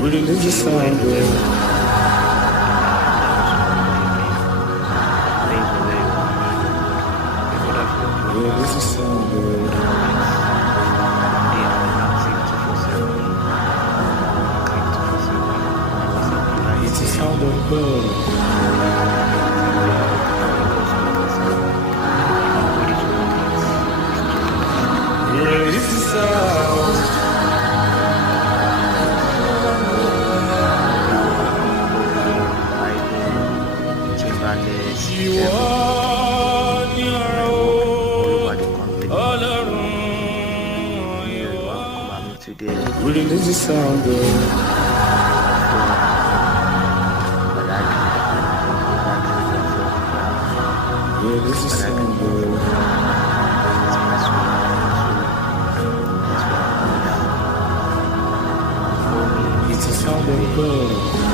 Really does it sound good? Really does it sound good? It's a sound of God. Really does it sound? You are really does it sound good? Really does it sound good? It's a sound of God.